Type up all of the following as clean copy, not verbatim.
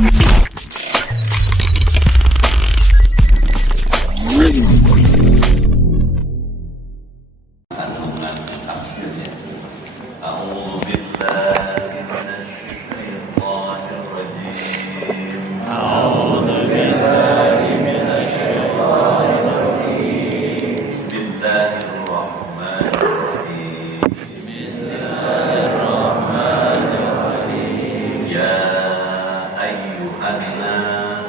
Kandungan tafsirnya. A'udzu billahi minasyaitonir rajim. A'udzu billahi minasyaitonir rajim. Bismillahirrahmanirrahim. Bismillahirrahmanirrahim. Ya ayyuhan nas.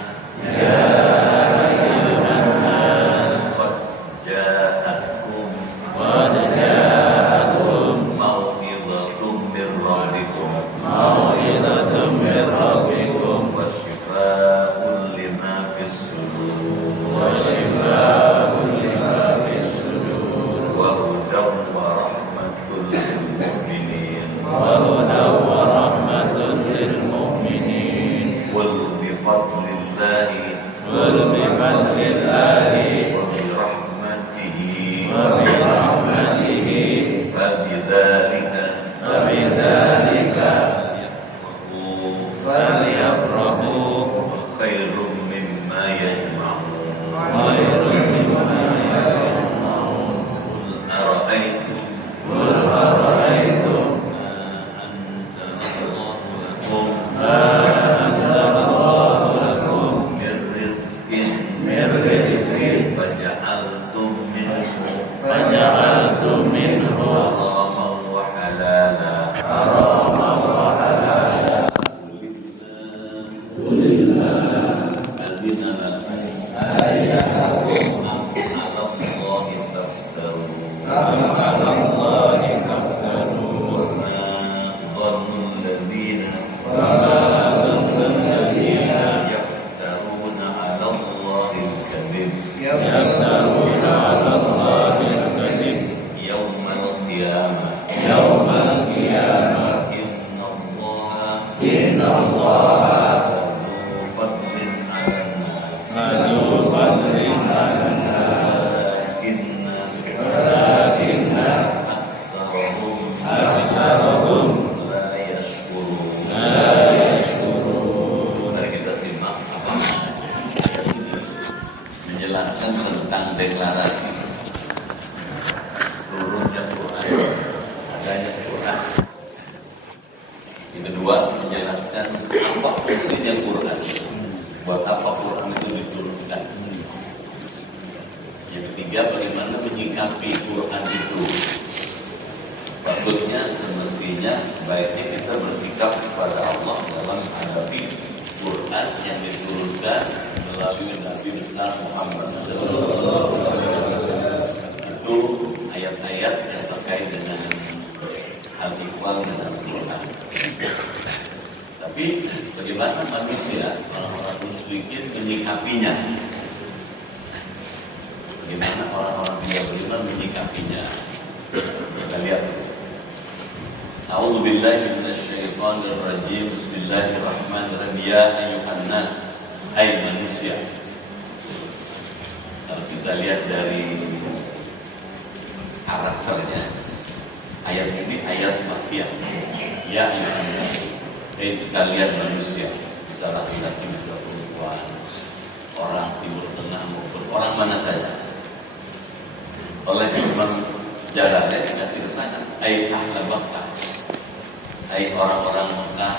Menjelaskan tentang deklarasi turunnya Quran, adanya Quran. Yang kedua, menjelaskan apa fungsinya Quran, buat apa Quran itu diturunkan. Yang ketiga, bagaimana menyikapi Quran itu. Patutnya, semestinya, sebaiknya kita bersikap kepada Allah dalam menghadapi Quran yang diturunkan melalui Nabi besar Muhammad SAW. Itu ayat-ayat yang terkait dengan hal ihwal dalam Quran. Tapi bagaimana manusia, orang-orang musyrikin menyikapinya? Bagaimana orang-orang tidak beriman menyikapinya? Kita lihat. A'udzu billahi minasyaitonir rajim. Bismillahirrahmanirrahim. Ya ayyuhan nas, hai manusia. Kalau kita lihat dari karakternya, ayat ini ayat makkiyah. Ya ayyuhan nas, hai sekalian manusia, bisa laki-laki, bisa perempuan, orang Timur Tengah maupun orang mana saja. Oleh Imam Jalalain dikasih tanya, hai ahla Makkah, hai orang-orang Mekah.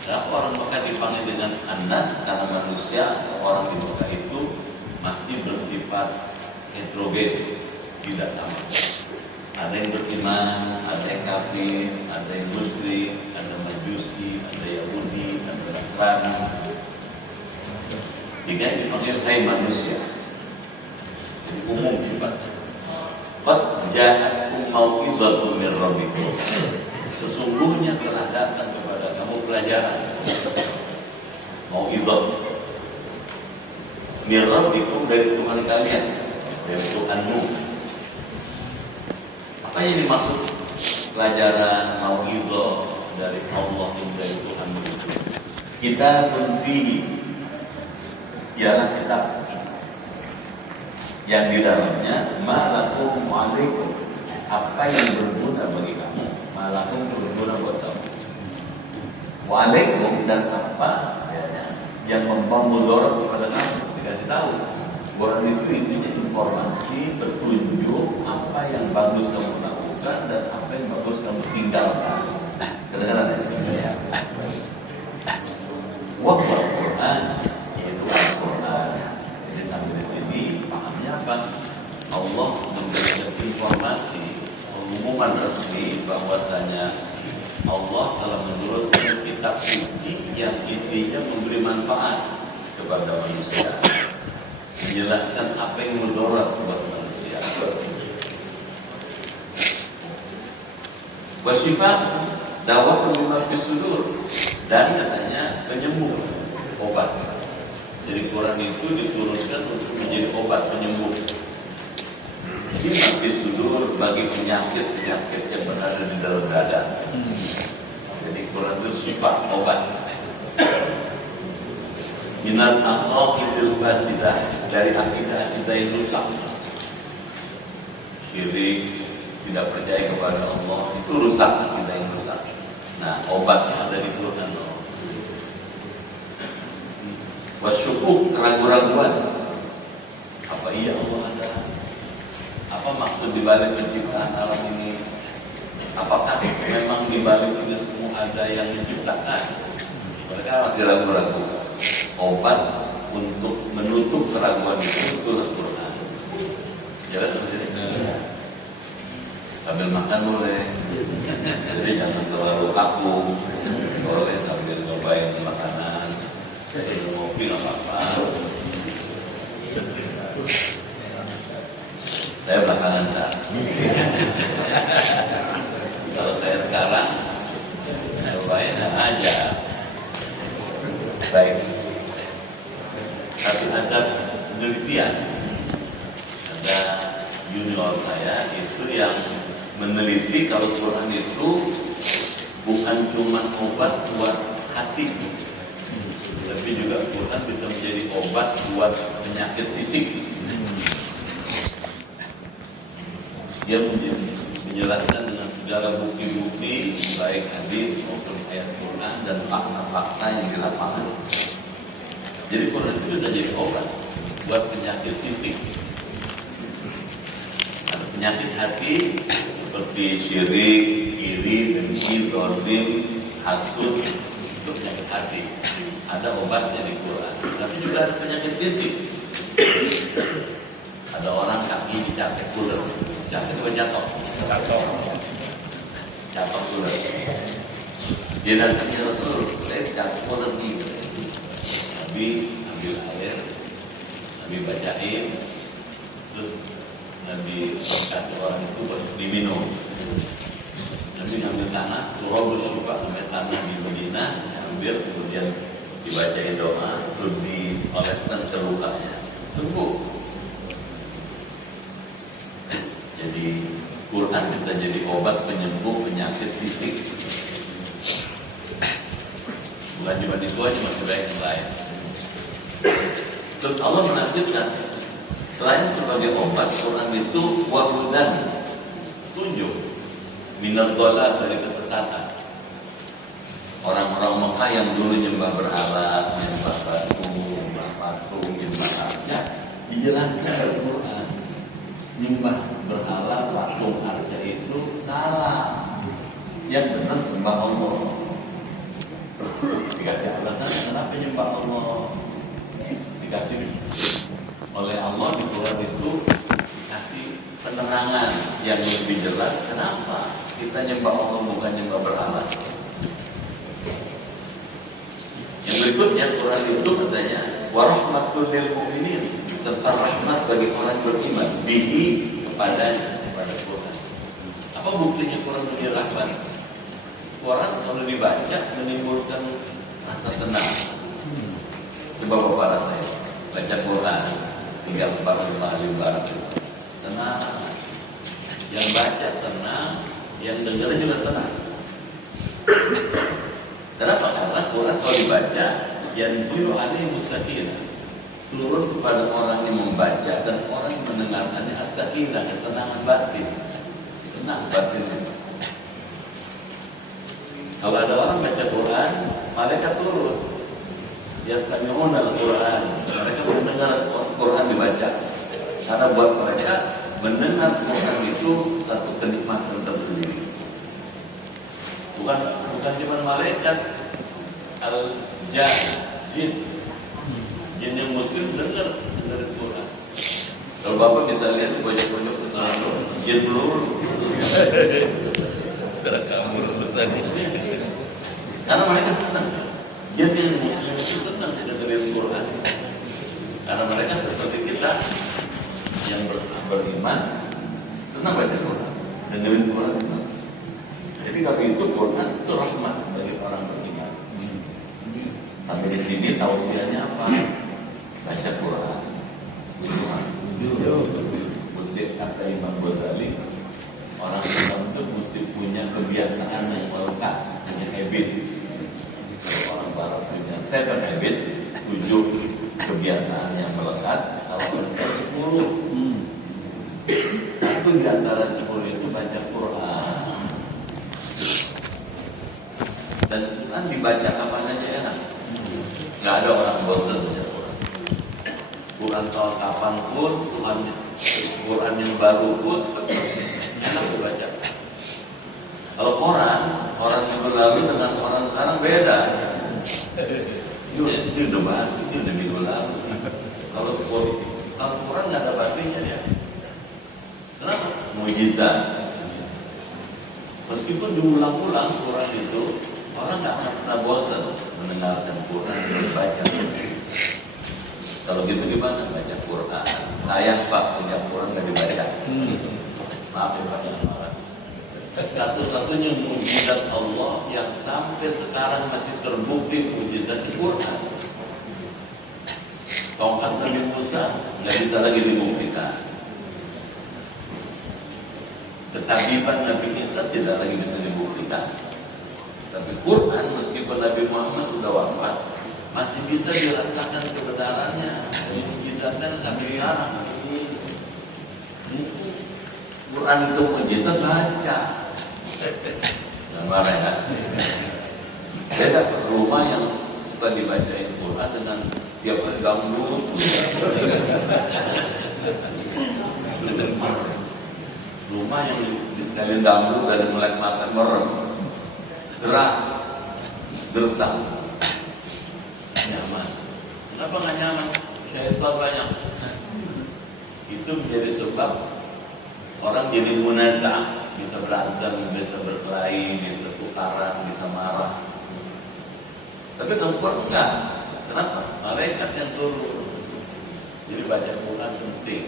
Kenapa orang Mekah dipanggil dengan An-Nas? Karena manusia atau orang di Mekah itu masih bersifat heterogen, tidak sama. Ada yang beriman, ada yang kafir, ada yang musyrik, ada majusi, ada Yahudi, ada Nasrani. Sehingga dipanggil hai manusia. Jadi umum sifatnya. Qad ja'akum mau'izatun min rabbikum. Sesungguhnya telah datang kepada kamu pelajaran. Mau'izah min rabbikum, dari Tuhan kalian, dari Tuhanmu. Apa yang dimaksud pelajaran mau'izah dari Allah yang dari Tuhanmu itu? Kitabun fihi, ialah kitab yang di dalamnya malakum alaikum, apa yang berguna bagi kamu, malakum berguna buat kamu. Waalaikum dan apa ya, yang membawa mudarat kepada kamu, dikasih tahu. Quran itu isinya informasi, petunjuk apa yang bagus kamu lakukan dan apa yang bagus kamu tinggalkan. Katakan ya. Waktu Al-Quran yaitu Al-Quran. Jadi sampai di sini pahamnya apa? Allah memberikan informasi pengumuman resmi bahwasanya Allah telah menurunkan kitab suci yang isinya memberi manfaat kepada manusia, menjelaskan apa yang mudarat buat manusia. Wasyifa dawah lima fisudur, dan katanya penyembuh, obat. Jadi Quran itu diturunkan untuk menjadi obat penyembuh. Lima fisudur bagi penyakit-penyakit yang berada di dalam dada. Jadi Quran itu sifat obat. Minal aqaidil fasidah, dari akidah-akidah yang rusak. Syirik, tidak percaya kepada Allah, itu rusak, akidah yang rusak. Nah, obatnya ada di Quran. Wasyukuk, keraguan-raguan. Apa iya Allah ada? Apa maksud dibalik penciptaan alam ini? Apakah memang dibalik ini semua ada yang menciptakan? Mereka masih ragu-ragu. Obat untuk menutup keraguan itu Al-Quran. Jelas seperti ini. Sambil makan boleh, jadi jangan terlalu kaku. Boleh sambil cobain makanan, sambil ngopi nggak apa-apa. Saya belakangan tak. Kalau saya sekarang cobain aja. Baik. Tapi ada penelitian, ada junior saya itu yang meneliti kalau Quran itu bukan cuma obat buat hati, tapi juga Quran bisa menjadi obat buat penyakit fisik. Dia menjelaskan dengan segala bukti-bukti, baik hadis maupun ayat Quran dan fakta-fakta yang di lapangan. Jadi Quran itu bisa jadi obat buat penyakit fisik. Ada penyakit hati seperti syirik, iri, dengki, zalim, hasud, itu penyakit hati. Ada obatnya di Quran. Tapi juga ada penyakit fisik. Ada orang kaki dicatek ular, catek itu jatuh, jatuh ular. Dia datangnya Rasul, saya dicatek ular nih. Nabi ambil air, Nabi bacain, terus Nabi kasih orang itu buat diminum. Nabi ngambil tanah, turun bersyukur sampai tanah di Medina, ambil kemudian dibacain doa, terus dioleskan celukanya, sembuh. Jadi Quran bisa jadi obat penyembuh penyakit fisik. Bukan cuma itu aja, masih banyak yang lain. Terus Allah melanjutkan, selain sebagai obat, Quran itu wahudan, tunjuk, minat dolar dari kesesatan. Orang-orang Mekah yang dulu nyembah berhala, nyembah batu, nyembah patung, nyembah arca, dijelaskan dari Quran. Nyembah berhala, patung, arca itu salah. Yang benar sembah Allah. Dikasih alasan kenapa nyembah Allah. Dikasih oleh Allah di Quran itu dikasih penerangan yang lebih jelas kenapa kita nyembah Allah bukan nyembah berhala. Yang berikutnya Quran itu katanya warahmatul lil mu'minin, serta rahmat bagi orang beriman bihi kepadanya, kepada Quran. Apa buktinya Quran menjadi rahmat? Quran kalau dibaca menimbulkan rasa tenang. Coba bapak rasanya baca Quran 3-4-5 kali bareng tenang. Yang baca tenang, yang dengar juga tenang. Kenapa? Karena Quran kalau dibaca yanzilu alaihi sakinah, turun kepada orang yang membaca dan orang yang mendengarkannya as-sakinah, ketenangan batin. Tenang batin. Kalau ada orang baca Quran malaikat turun. Yastami'una al-Quran. Mereka mendengar Quran dibaca. Karena buat mereka mendengar Quran itu satu kenikmatan tersendiri. Bukan cuma malaikat, jin yang muslim dengar Quran. Kalau Bapak bisa lihat di pojok-pojok jin peluru. Karena mereka senang. Jin yang muslim itu senang dengerin Quran. Karena mereka seperti kita yang beriman senang baca Quran, dengerin Quran. Jadi kalau itu Quran itu rahmat bagi orang beriman. Sampai di sini tausiahnya apa? Baca Quran. Mesti kata Imam Ghazali, orang Islam itu mesti punya kebiasaan yang melekat, hanya habit. Kalau orang Barat punya 7 habit, 7 kebiasaan yang melekat, kalau orang 10. Satu di antara 10 itu baca Quran. Dan Quran dibaca kapan aja enak. Nggak ada orang bosan baca Quran. Quran soal kapan pun, Quran yang baru pun enak dibaca. Kalau orang minggu lalu dengan orang sekarang beda. Ini udah basi, ini udah minggu lalu. Kalau Quran nggak ada basinya dia. Kenapa? Mujizat. Meskipun diulang-ulang Quran itu, orang nggak akan pernah bosan mendengarkan Quran dan membaca. Kalau gitu gimana baca Quran? Sayang Pak, punya Quran nggak dibaca. Maaf ya Pak yang marah. Satu-satunya mujizat Allah yang sampai sekarang masih terbukti mujizat Quran. Tongkat Nabi Musa nggak bisa lagi dibuktikan. Ketabiban Nabi Isa tidak lagi bisa dibuktikan. Tapi Quran meskipun Nabi Muhammad sudah wafat masih bisa dirasakan kebenarannya, mujizatnya sampai sekarang. Quran itu mujizat baca. Jangan marah ya. Beda rumah yang suka dibacain Quran dengan tiap hari dangdut. Rumah yang di sekalian dangdut dari mulai makan merem, gerak, gersang, nyaman. Kenapa nggak nyaman? Syaitan banyak. Itu menjadi sebab orang jadi munazah, bisa berantem, bisa berkelahi, bisa tukaran, bisa marah. Tapi kalau Quran enggak. Kenapa? Malaikat yang turun. Jadi baca Quran penting.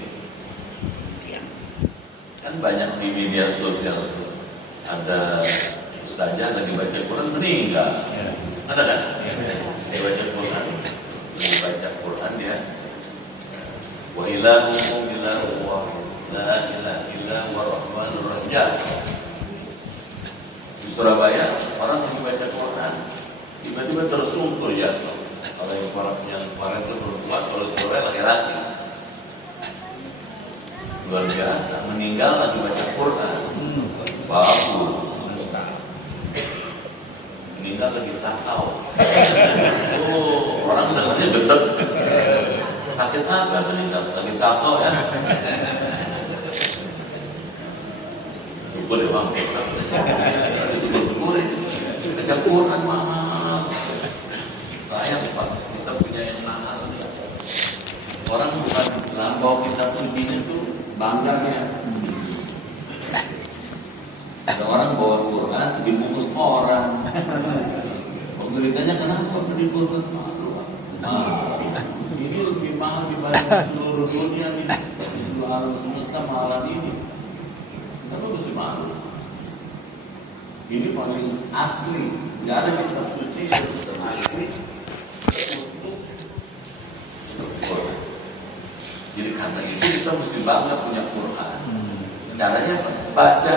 Kan banyak di media sosial itu ada ustazah lagi baca Quran meninggal. Ada kan? Dia baca Quran, lagi baca Quran dia. Wa ilahukum ilahu wahid, la ilaha illa huwa rahmanur rahim. Di Surabaya orang yang baca Quran tiba-tiba tersungkur ya. Kalau yang kemarin itu perempuan, kalau Surabaya laki-laki. Luar biasa, meninggal lagi baca Quran. Bagus. Meninggal lagi sakau. Orang dengarnya gedeg. Sakit apa meninggal? Lagi sakau ya. Syukur ya bang. Itu bersyukur. Baca Quran mahal. Sayang Pak, kita punya yang mahal. Orang bukan Islam bawa kita pujinya itu bangga ya. Ada orang bawa Quran dibungkus orang. Pemberikannya kenapa dibungkus malu? Ini lebih mahal dibanding seluruh dunia ini. Seluruh alam semesta mahalan ini. Kenapa mesti malu? Ini paling asli. Tidak ada kitab suci yang asli seutuh Quran. Jadi karena itu kita mesti bangga punya Quran. Caranya baca.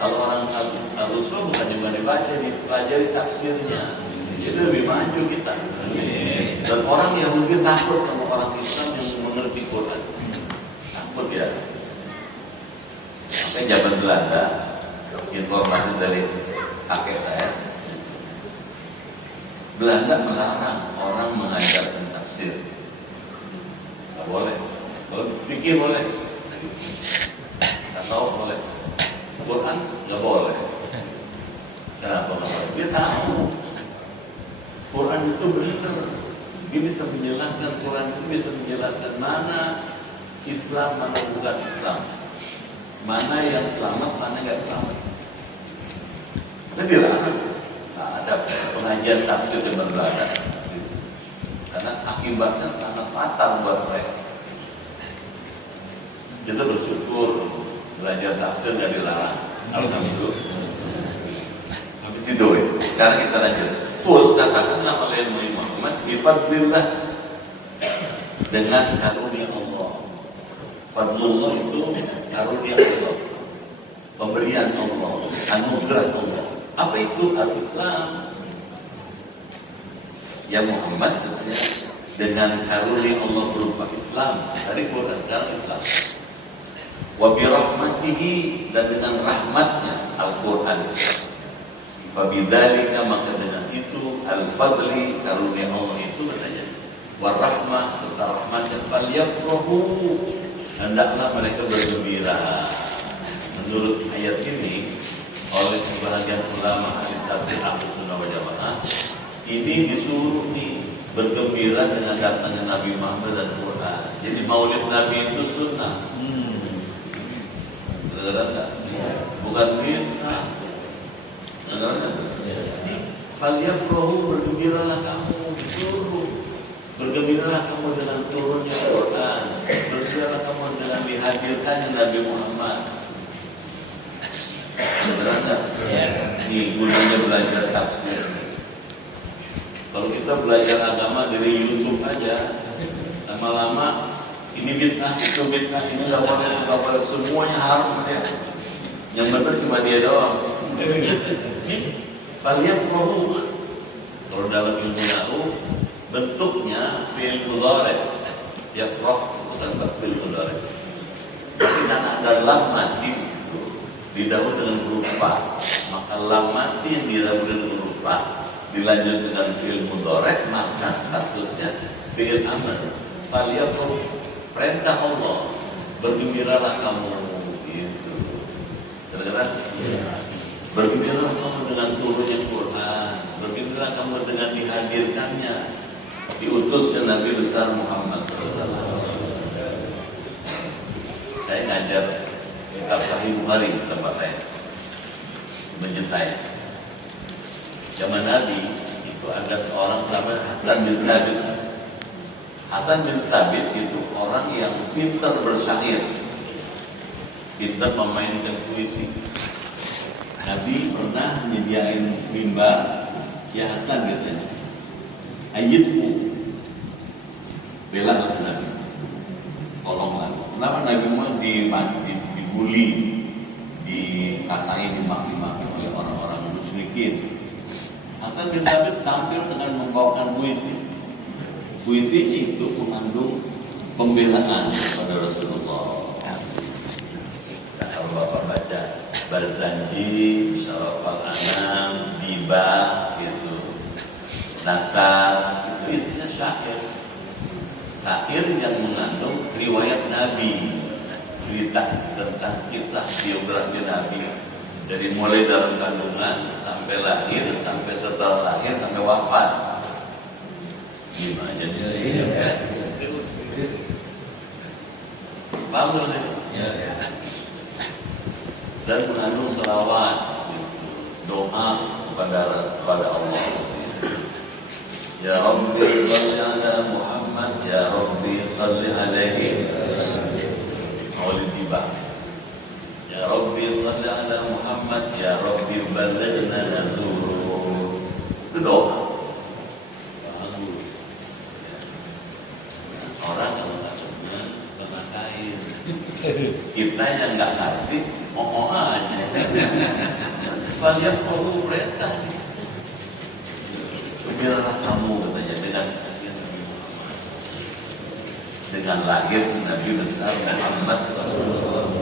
Kalau orang Al-Usul bukan cuma dibaca, dipelajari tafsirnya. Jadi lebih maju kita. Dan orang Yahudi takut sama orang Islam yang mengerti Quran. Takut ya. Sampai zaman Belanda, informasi dari kakek saya, Belanda melarang orang mengajarkan tafsir. Nggak boleh. Fikih boleh, tasawuf boleh, Quran nggak boleh. Kenapa? Dia tahu Quran itu benar. Dia bisa menjelaskan, Quran itu bisa menjelaskan mana Islam, mana bukan Islam, mana yang selamat, mana nggak selamat. Tapi dilarang. Nah, ada pengajian tafsir di Belanda, karena akibatnya sangat fatal buat mereka. Kita bersyukur belajar tafsir nggak dilarang. Alhamdulillah. Habis itu, sekarang kita lanjut. Kul katakanlah oleh Muhammad, bifadlillah, dengan karunia Allah. Fadlullah itu karunia Allah, pemberian Allah, anugerah Allah. Apa itu al-Islam? Ya Muhammad, dengan karunia Allah berupa Islam. Dari Quran sekarang Islam. Wa bi rahmatihi, dan dengan rahmatnya Al-Quran. Fabidzalika, maka dengan itu al-fadli, karunia Allah itu katanya, wa rahmah, serta rahmatnya, falyafrahu, hendaklah mereka bergembira. Menurut ayat ini oleh sebagian ulama ahli tafsir Ahlus Sunnah wal Jamaah, ini disuruh nih bergembira dengan datangnya Nabi Muhammad dan Quran. Jadi maulid Nabi itu sunnah. Bukan bid'ah. Falyafrahu, bergembiralah kamu, disuruh bergembiralah kamu dengan turunnya Quran, bergembiralah kamu dengan dihadirkannya Nabi Muhammad. Ini gunanya belajar tafsir. Kalau kita belajar agama dari YouTube aja, lama-lama ini bid'ah, itu bid'ah, ini nggak boleh, semuanya haram ya. Yang benar cuma dia doang. Falyafrahu, kalau dalam ilmu nahwu bentuknya fi'il mudhari', yafrah bukan fi'il mudhari'. Tapi karena ada lam mati didahului dengan huruf fa, maka lam mati yang didahului dengan huruf fa dilanjut dengan fi'il mudhari', maka statusnya fi'il amr. Falyafrahu, perintah Allah, bergembiralah kamu gitu. Terdengar? Bergembiralah kamu dengan turunnya Quran, bergembiralah kamu dengan dihadirkannya, diutusnya Nabi besar Muhammad SAW. Saya ngajar kitab Sahih Bukhari di tempat saya, mencintai. Zaman Nabi itu ada seorang sahabat Hasan bin Thabit. Hasan bin Thabit itu orang yang pintar bersyair, pintar memainkan puisi. Nabi pernah menyediain mimbar, ya Hasan katanya, ayitku, bela Nabi, tolonglah. Kenapa Nabi Muhammad dibully, dikatain, dimaki-maki oleh orang-orang musyrikin? Hasan bin Thabit tampil dengan membawakan puisi. Puisinya itu mengandung pembelaan kepada Rasulullah. Kalau Bapak baca Barzanji, Syarafal Anam, Biba, gitu, Natal, itu isinya syair. Syair yang mengandung riwayat Nabi, cerita tentang kisah biografi Nabi, dari mulai dalam kandungan sampai lahir, sampai setelah lahir, sampai wafat. Gimana jadinya? Paham nggak? Ya. Dan mengandung selawat, doa kepada Allah. Ya Rabbi salli ala Muhammad, ya Rabbi salli alaihi maulid tiba. Ya Rabbi salli ala Muhammad, ya Rabbi balighna nazuru. Itu doa. Orang yang macamnya kena kain. Kita yang nggak ngerti, mau aja. Kalian perlu perintah. Gembiralah kamu katanya dengan lahir Nabi besar Muhammad SAW.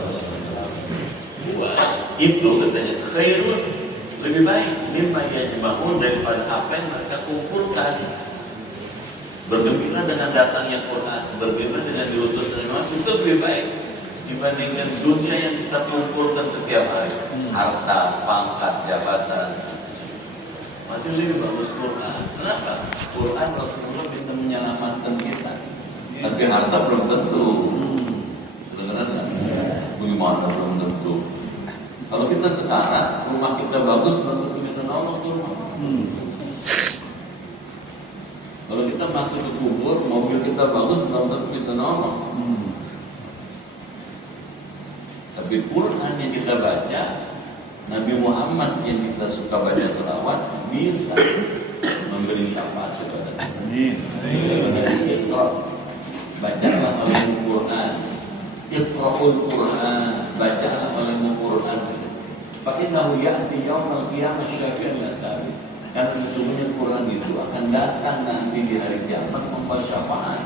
Itu katanya khairun lebih baik mimma yajma'un daripada apa yang mereka kumpulkan. Bergembira dengan datangnya Quran, bergembira dengan diutus Muhammad, itu lebih baik dibandingkan dunia yang kita kumpulkan setiap hari. Harta, pangkat, jabatan, masih lebih bagus Quran. Kenapa? Quran Rasulullah bisa menyelamatkan kita, tapi harta belum tentu. Beneran nggak? Bagaimana belum tentu? Kalau kita sekarang rumah kita bagus, belum tentu bisa nolong tuh rumah. Kalau kita masuk ke kubur, mobil kita bagus, belum tentu bisa nolong. Tapi Quran yang kita baca, Nabi Muhammad yang kita suka baca selawat, bisa memberi syafaat kepada kita. Bacalah oleh Quran, Iqra'ul Quran, bacalah oleh Quran. Fa'innahu ya'ti yawmal qiyamah syafi'an nasabi. Karena sesungguhnya Quran itu akan datang nanti di hari kiamat membawa syafaat,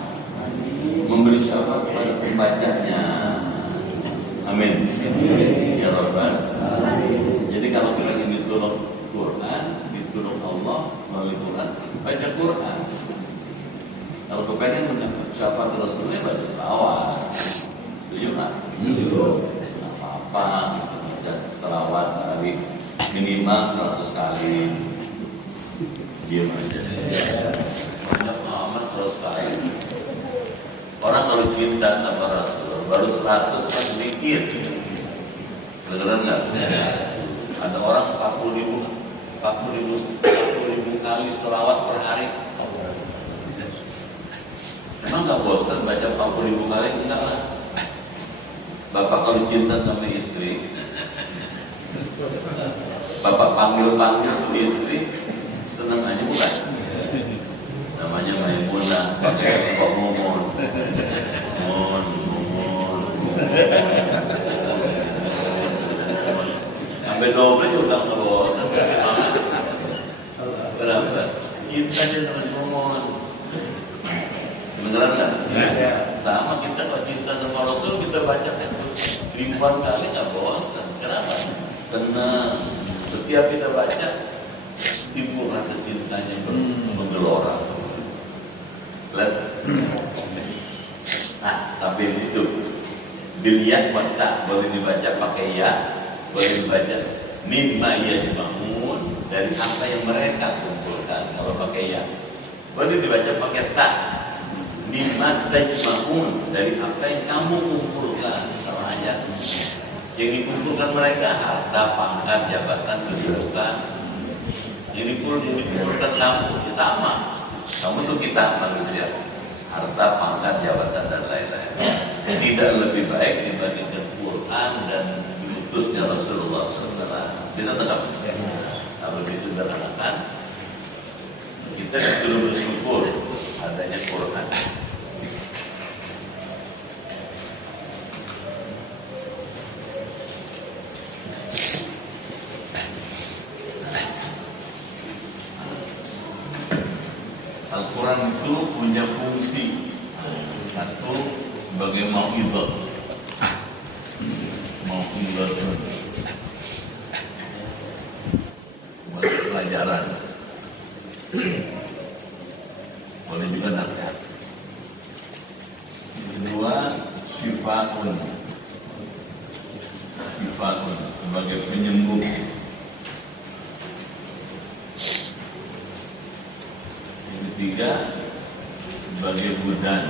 memberi syafaat kepada pembacanya. Amin. Ya Rabbal. Jadi kalau kita ingin ditolong Quran, ditolong Allah melalui Quran, baca Quran. Kalau kepengen mendapat syafaat Rasulnya, baca selawat. Setuju nggak? Apa-apa, baca selawat sehari minimal 100 kali. Diam aja. Banyak amat 100 kali. Orang kalau cinta sama Rasul baru 100 kan sedikit. Beneran nggak? Ada orang 40.000 kali selawat per hari. Emang nggak bosan baca 40.000 kali? Enggak lah. Bapak kalau cinta sama istri, bapak panggil tuh istri, senang aja bukan? Namanya Maimunah, pakai Pak Mumun. Sampai double juga nggak bosan. Berapa? Kita aja sama Mumun. Beneran nggak? Sama kita kalau cinta sama Rasul kita baca ribuan kali nggak bosan. Kenapa? Senang. Setiap kita baca timbul rasa cintanya menggelora. Plus, nah sampai di situ dilihat mata boleh dibaca pakai ya, boleh dibaca mimma yajma'un dari apa yang mereka kumpulkan. Kalau pakai ya, boleh dibaca pakai ta. Mimma tajma'un dari apa yang kamu kumpulkan. Sama aja. Yang dikumpulkan mereka harta, pangkat, jabatan, kedudukan. Yang dikumpulkan kamu sama. Kamu tuh kita manusia, harta, pangkat, jabatan dan lain-lain. Tidak lebih baik dibandingkan Quran dan diutusnya Rasulullah SAW. Kita tetap kalau disederhanakan, kita disuruh bersyukur adanya Quran. Al-Quran itu punya fungsi satu sebagai mau'izah buat pelajaran, boleh juga nasihat. Kedua, syifaun sebagai penyembuh. Ketiga, sebagai hudan,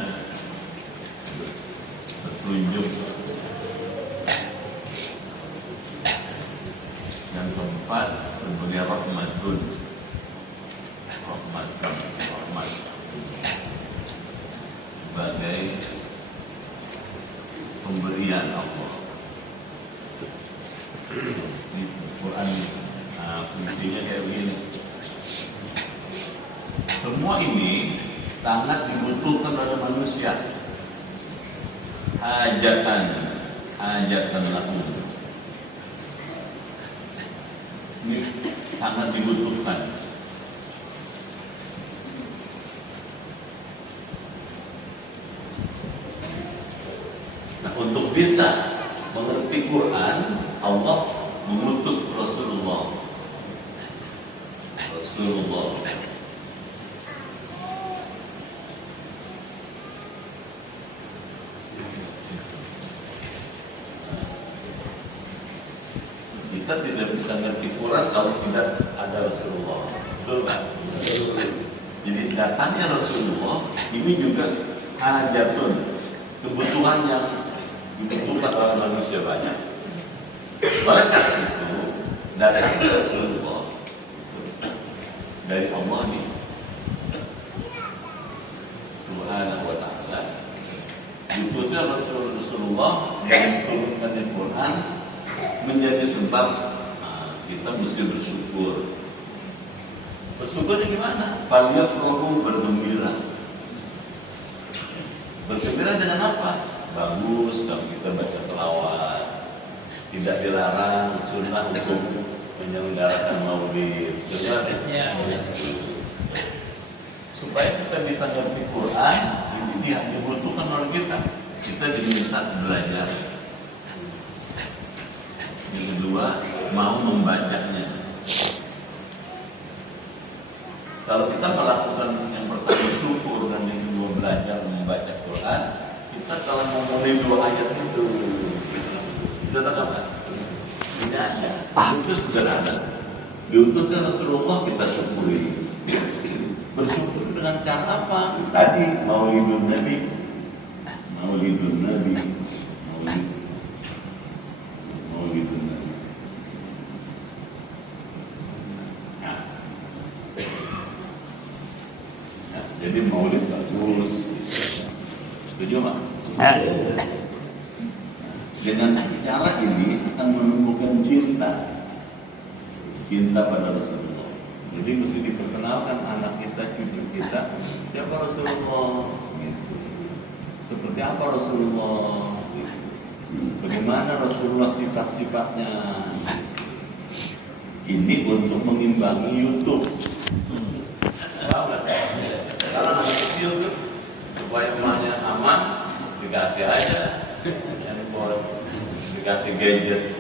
petunjuk. Yang keempat, sebagai rahmatun, rahmat sebagai pemberian Allah. Ini Quran fungsinya kayak begini. Semua ini sangat dibutuhkan oleh manusia. Hajatan lakum. Ini sangat dibutuhkan. Nah, untuk bisa mengerti Quran, Allah mengutus Rasulullah Rasulullah. Kita tidak bisa ngerti Quran kalau tidak ada Rasulullah. Betul kan? Jadi datangnya Rasulullah ini juga hajatun, kebutuhan yang dibutuhkan oleh manusia banyak. Oleh karena itu datangnya Rasulullah dari Allah nih Subhanahu wa ta'ala, diutusnya Rasulullah yang turunkan Al-Quran menjadi sebab kita mesti bersyukur. Bersyukurnya gimana? Falyafrahu, bergembira. Bergembira dengan apa? Bagus kalau kita baca selawat. Tidak dilarang sunnah untuk menyelenggarakan maulid. Benar? Ya. Supaya kita bisa ngerti Quran, ini dibutuhkan oleh kita. Kita diminta belajar. Yang kedua, mau membacanya. Kalau kita melakukan yang pertama syukur dan yang kedua belajar membaca Quran, kita kalau memulai 2 ayat itu, kita apa? Tidak ada. Itu sederhana. Diutuskan Rasulullah, kita syukuri. Bersyukur dengan cara apa? Tadi Maulidun Nabi, Maulidun Nabi, Maulidun Nabi. Jadi maulid bagus. Setuju Pak? Dengan cara ini akan menumbuhkan cinta pada Rasulullah. Jadi mesti diperkenalkan anak kita, cucu kita, siapa Rasulullah? Gitu. Seperti apa Rasulullah? Gitu. Bagaimana Rasulullah sifat-sifatnya? Ini untuk mengimbangi YouTube. Sekarang anak kecil tuh supaya emaknya aman, dikasih aja handphone, dikasih gadget,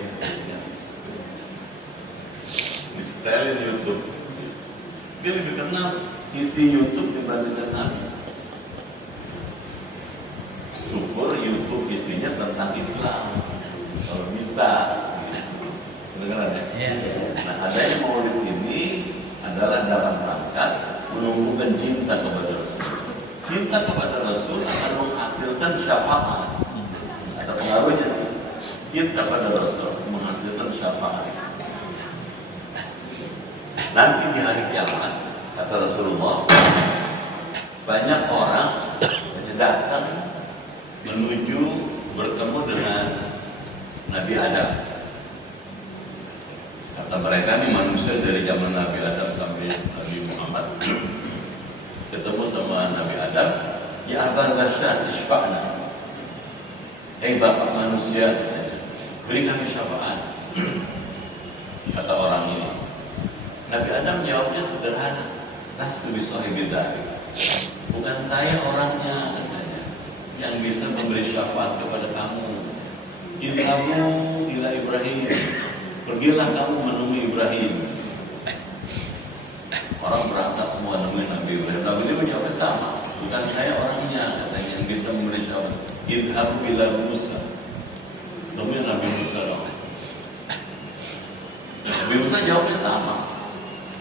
di-setelin YouTube. Dia lebih kenal isi YouTube dibandingkan Nabi. Syukur YouTube isinya tentang Islam, kalau bisa. Dengar ya? Nah, adanya maulid ini adalah dalam rangka menumbuhkan cinta kepada Rasul. Cinta kepada Rasul akan menghasilkan syafaat. Ada pengaruhnya. Cinta pada Rasul menghasilkan syafaat. Nanti di hari kiamat, kata Rasulullah, banyak orang datang menuju bertemu dengan Nabi Adam. Kata mereka nih manusia dari zaman Nabi Adam sampai Nabi Muhammad ketemu sama Nabi Adam, ya Aban Bashar, isfa'na. Bapak manusia, beri kami syafaat. Kata orang ini. Nabi Adam jawabnya sederhana, lastu bisahibi dzalik. Bukan saya orangnya, katanya, yang bisa memberi syafaat kepada kamu. Idhabu ila Ibrahim. Pergilah kamu menemui Ibrahim. Orang berangkat semua nemuin Nabi Ibrahim. Nabi itu menjawabnya sama. Bukan saya orangnya, katanya, yang bisa memberi syafaat. Idhabu ila Musa. Nemuin Nabi Musa dong. Nabi Musa jawabnya sama.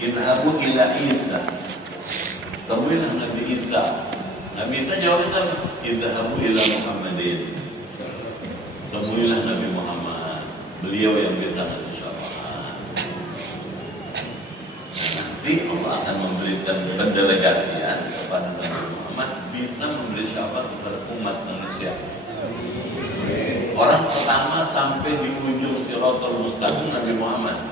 Idhabu ila Isa. Temuilah Nabi Isa. Nabi Isa jawabnya sama. Idhabu ila Muhammadin. Temuilah Nabi Muhammad. Beliau yang bisa ngasih syafaat. Nanti Allah akan memberikan pendelegasian kepada Nabi Muhammad bisa memberi syafaat kepada umat manusia. Orang pertama sampai di ujung Shirathul Mustaqim Nabi Muhammad.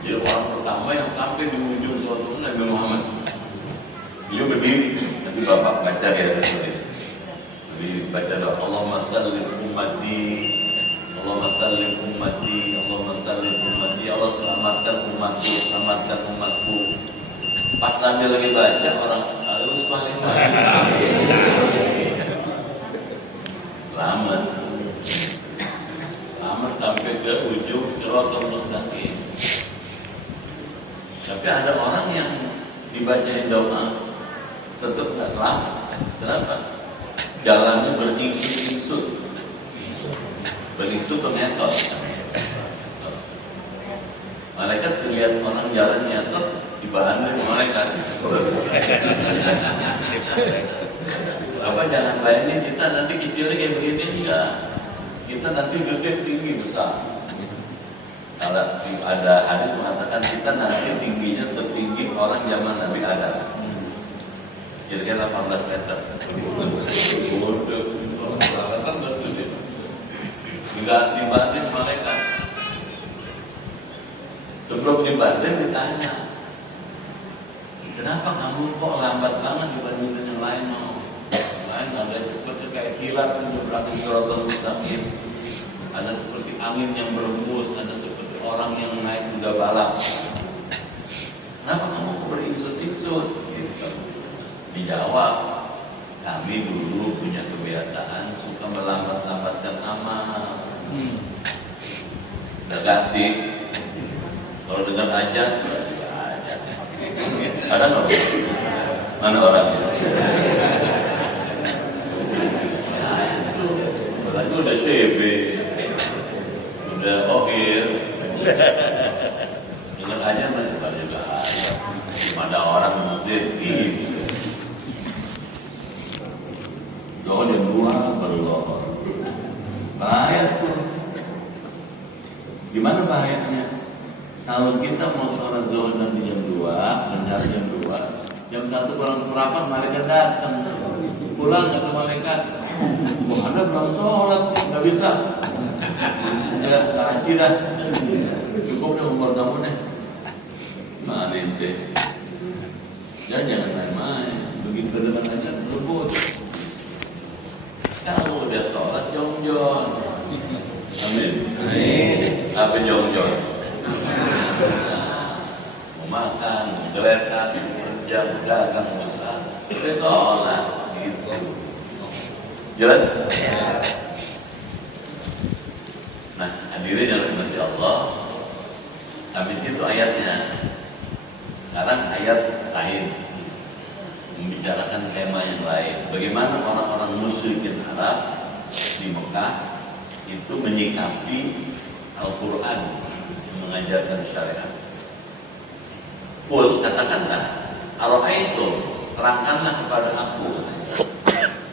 Jadi orang pertama yang sampai di ujung Shirathul Nabi Muhammad. Beliau berdiri, nanti Bapak baca ya Rasul. Berdiri baca doa, Allahumma sallim ummati, Allahumma sallim ummati, Allahumma sallim ummati, ya Allah selamatkan umatku, selamatkan umatku. Pas Nabi lagi baca, orang halus paling selamat. Selamat sampai ke ujung Shirathul Mustaqim. Tapi ada orang yang dibacain doa tetap nggak selamat. Kenapa? Jalannya beringsut-ingsut. Beringsut tuh ngesot. Malaikat lihat orang jalan ngesot, dibahanin malaikat. Apa jangan bayangin kita nanti kecilnya kayak begini, enggak. Kita nanti gede, tinggi, besar. Kalau ada hadis mengatakan kita nanti tingginya setinggi orang zaman Nabi Adam. Kira-kira 18 meter. Enggak dibanding malaikat. Sebelum dibanding ditanya, kenapa kamu kok lambat banget dibandingkan yang lain? Yang lain ada seperti kayak kilat menyeberangi Shiratal Mustaqim, ada seperti angin yang berembus, ada seperti orang yang naik kuda balap. Kenapa kamu kok beringsut-ingsut? Gitu. Dijawab, kami dulu punya kebiasaan suka melambat-lambatkan amal. Udah kasih. Kalau dengar ajan, ya ajan. Ada nggak? Mana orangnya? Ya itu, berarti udah CB, udah okhir. Dengar ajan, berarti juga ajan. Ada orang muslim gitu. Doa dan dua berdoa. Bahaya tuh. Gimana bahayanya? Kalau kita mau sholat zuhur nanti jam 2, benar jam 2, jam 1 kurang seperempat malaikat datang, pulang kata malaikat, wah Anda belum sholat, nggak bisa, ya haji dah, cukup deh umur kamu deh, malin deh, jangan main-main, begitu dengan aja berebut. Kalau udah sholat jong-jong, amin. Apa jong-jong? Mau makan, geletak, kerja, dagang, usaha, udah tolak gitu. Jelas? Nah, hadirin yang dirahmati Allah, habis itu ayatnya. Sekarang ayat lain, membicarakan tema yang lain. Bagaimana orang-orang musyrikin Arab di Mekah itu menyikapi Al-Quran, mengajarkan syariat. Qul, katakanlah, ara'aitum, terangkanlah kepada aku,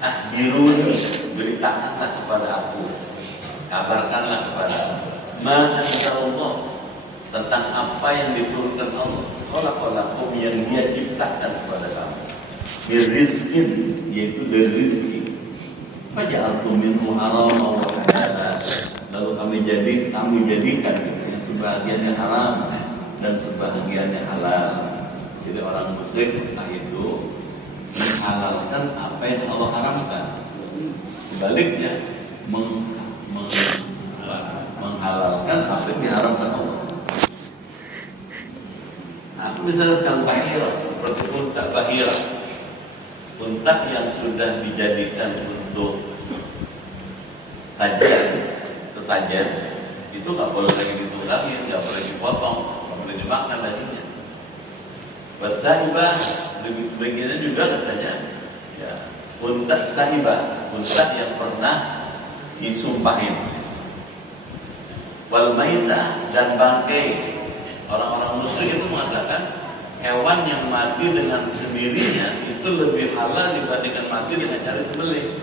akhbiruni, beritakanlah kepada aku, kabarkanlah kepada aku, ma anzalallah, tentang apa yang diturunkan Allah, khalaqalakum, yang Dia ciptakan kepada kamu, birizqin, yaitu dari rizki, faja'altum minhu harama wa halala, lalu kami jadikan gitu, sebahagiannya haram dan sebahagiannya halal. Jadi orang muslim itu menghalalkan apa yang Allah haramkan. Sebaliknya menghalalkan apa yang diharamkan Allah. Aku misalkan bahira, seperti unta bahira, unta yang sudah dijadikan untuk sesajen, itu nggak boleh lagi ditunggangin, nggak boleh dipotong, nggak boleh dimakan dagingnya. Bersahibah, begini juga katanya, ya, unta sahibah, unta yang pernah disumpahin. Wal maitah, dan bangkai. Orang-orang musyrik itu mengatakan hewan yang mati dengan sendirinya itu lebih halal dibandingkan mati dengan cara sembelih.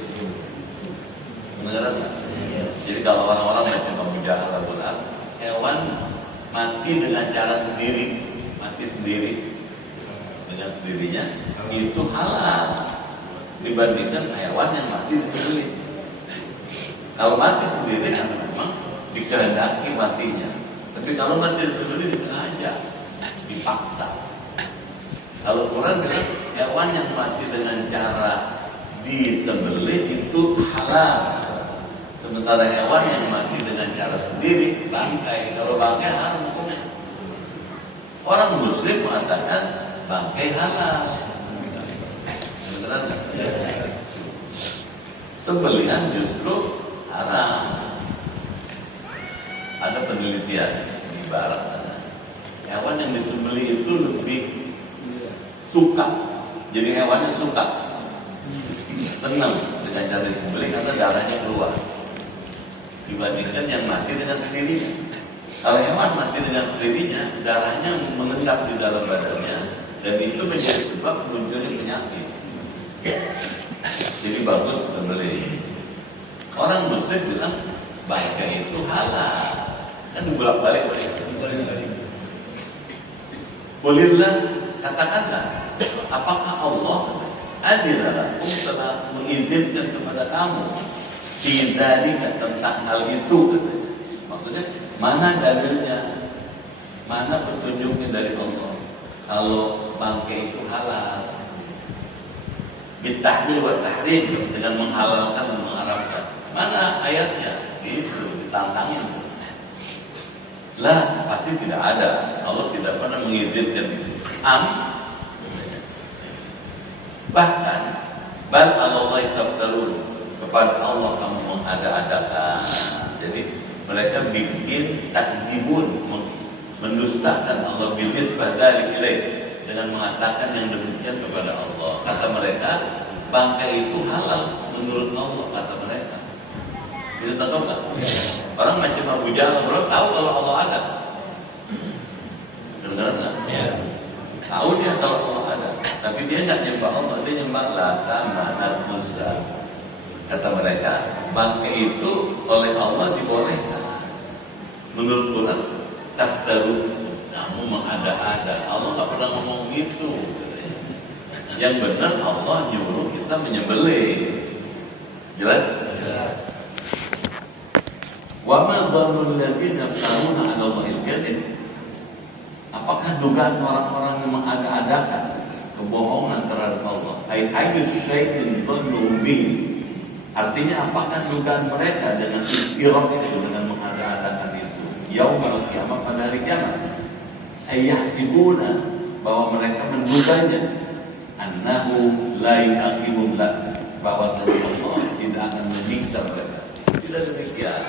Benar? Jadi kalau orang-orang mencoba mujahalah al-Quran, hewan mati dengan cara sendiri, mati sendiri dengan sendirinya itu halal dibandingkan hewan yang mati disembelih. Kalau mati sendiri kan memang dikehendaki matinya, tapi kalau mati disembelih disengaja, dipaksa. Kalau Quran bilang hewan yang mati dengan cara disembelih itu halal. Sementara hewan yang mati dengan cara sendiri, bangkai. Kalau bangkai haram hukumnya. Orang muslim mengatakan bangkai halal. Beneran kan? Sembelihan justru haram. Ada penelitian di barat sana. Hewan yang disembelih itu lebih suka, jadi hewannya suka, senang dengan cara disembelih karena darahnya keluar, dibandingkan yang mati dengan sendirinya. Kalau hewan mati dengan sendirinya, darahnya mengendap di dalam badannya, dan itu menjadi sebab munculnya penyakit. Jadi bagus sembelih. Orang Muslim bilang bangkai itu halal, kan dibolak-balik. Bolehlah, katakanlah, apakah Allah adilalakum telah mengizinkan kepada kamu tidak tentang hal itu? Maksudnya mana dalilnya, mana petunjuknya dari Allah kalau bangkai itu halal? Bitahmil wa tahrim, dengan menghalalkan dan mengharamkan. Mana ayatnya? Itu ditantangin. Lah, pasti tidak ada. Allah tidak pernah mengizinkan itu. Bahkan bal alallahi taftarun, kepada Allah kamu mengada-adakan. Jadi mereka bikin takjibun, mendustakan Allah binisbah dzalik ilaih, dengan mengatakan yang demikian kepada Allah. Kata mereka, bangkai itu halal menurut Allah, kata mereka. Itu tahu nggak? Orang macam Abu Jahal, orang tahu kalau Allah ada. Dengar nggak? Ya. Tahu dia kalau Allah ada, tapi dia nggak nyembah Allah, dia nyembah Lata, Manat, Uzza. Kata mereka, bangkai itu oleh Allah dibolehkan. Menurut Quran, tasdaru, kamu mengada-ada. Allah nggak pernah ngomong gitu. Yang benar Allah nyuruh kita menyembelih. Jelas? Jelas. Wa ma dhannul ladzina yaftaruna 'ala Allahil kadzib. Apakah dugaan orang-orang yang mengada-adakan kebohongan terhadap Allah? Ayyu syai'in dhannu bihi. Artinya apakah dugaan mereka dengan istirah itu, dengan mengada-adakan itu? Yaumul kiamat, pada hari kiamat. Ayyahsibuna, bahwa mereka menduganya, annahu la yu'aqibum lah, bahwa Allah tidak akan menyiksa mereka. Tidak demikian.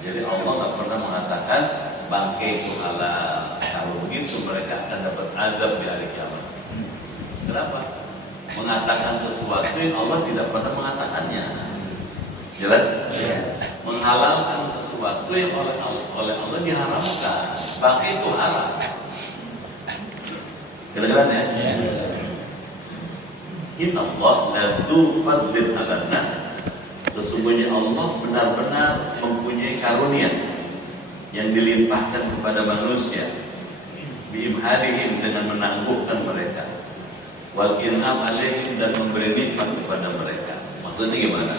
Jadi Allah tak pernah mengatakan bangkai itu halal. Kalau begitu mereka akan dapat azab di hari kiamat. Kenapa? Mengatakan sesuatu yang Allah tidak pernah mengatakannya. Jelas? Menghalalkan sesuatu yang oleh Allah diharamkan. Bangkai itu haram. Kira-kira ya? Inna Allah ladzu fadlin 'alan nas. Sesungguhnya Allah benar-benar mempunyai karunia yang dilimpahkan kepada manusia, biimhadihim, dengan menangguhkan mereka, wal in'am alaihim, dan memberi nikmat kepada mereka. Maksudnya gimana?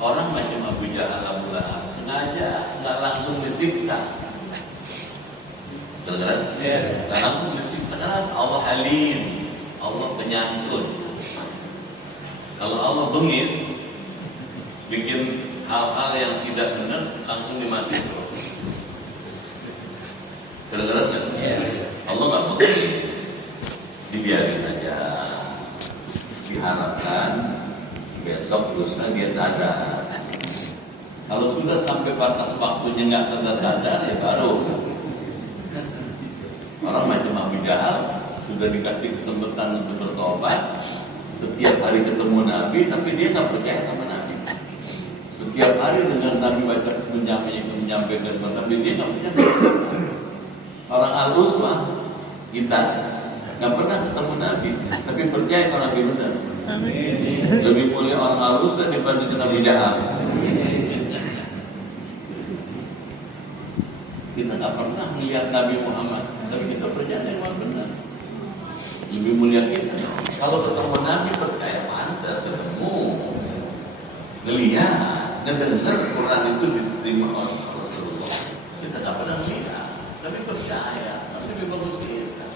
Orang macam Abu Jahal, Abu Lahab sengaja nggak langsung disiksa. Benar? Nggak langsung disiksa karena Allah Halim, Allah penyantun. Kalau Allah bengis, bikin hal-hal yang tidak benar, langsung dimatikan. Benar kan? Allah nggak bengis, dibiarin saja. Diharapkan besok lusa dia sadar. Kalau sudah sampai batas waktunya nggak sadar-sadar, ya baru. Orang macam Abu Jahal sudah dikasih kesempatan untuk bertobat, setiap hari ketemu Nabi, tapi dia nggak percaya sama Nabi. Setiap hari dengar Nabi baca menyampaikan, tapi dia nggak percaya. Orang Al-Usmah kita nggak pernah ketemu Nabi, tapi percaya kalau Nabi benar. Lebih mulia orang Al-Usmah dibandingkan Abu Jahal. Kita nggak pernah melihat Nabi Muhammad, tapi kita percaya yang benar. Lebih mulia kita. Kalau ketemu Nabi percaya, pantas ketemu, ngelihat, ngedengar Quran itu diterima oleh Rasulullah. Kita nggak pernah melihat, tapi percaya. Tapi lebih bagus kita.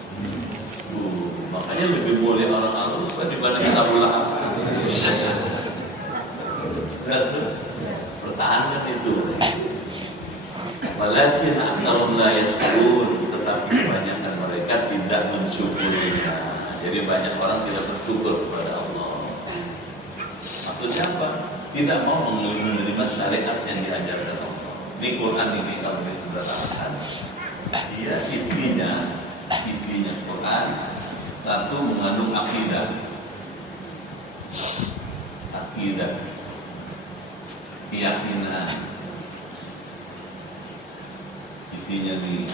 Makanya lebih mulia orang Al-Usmah dibandingkan Abu Lahab. Pertahankan itu. Walakin aktsaruhum la yashkurun, tetapi kebanyakan mereka tidak mensyukurinya. Jadi banyak orang tidak bersyukur kepada Allah. Maksudnya apa? Tidak mau menerima syariat yang diajarkan Allah. Di Quran ini kalau disederhanakan, dia isinya isinya Quran, satu mengandung akidah, keyakinan, isinya di.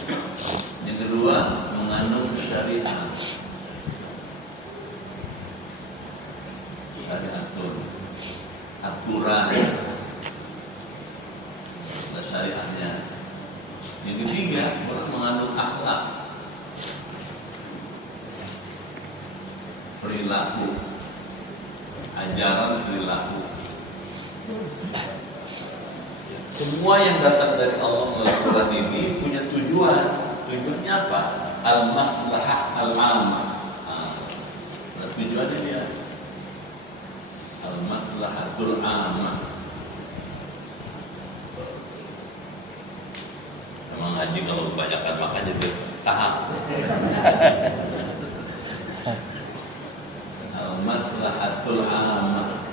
Yang kedua mengandung syariat, aturan, syariatnya. Yang ketiga mengandung akhlak, perilaku, ajaran perilaku. Semua yang datang dari Allah melalui Quran ini punya tujuan. Tujuannya apa? Al-maslahah al-ammah. Tujuannya dia al-maslahatul ammah. Emang ngaji kalau kebanyakan makan jadi tahap. Al-maslahatul ammah,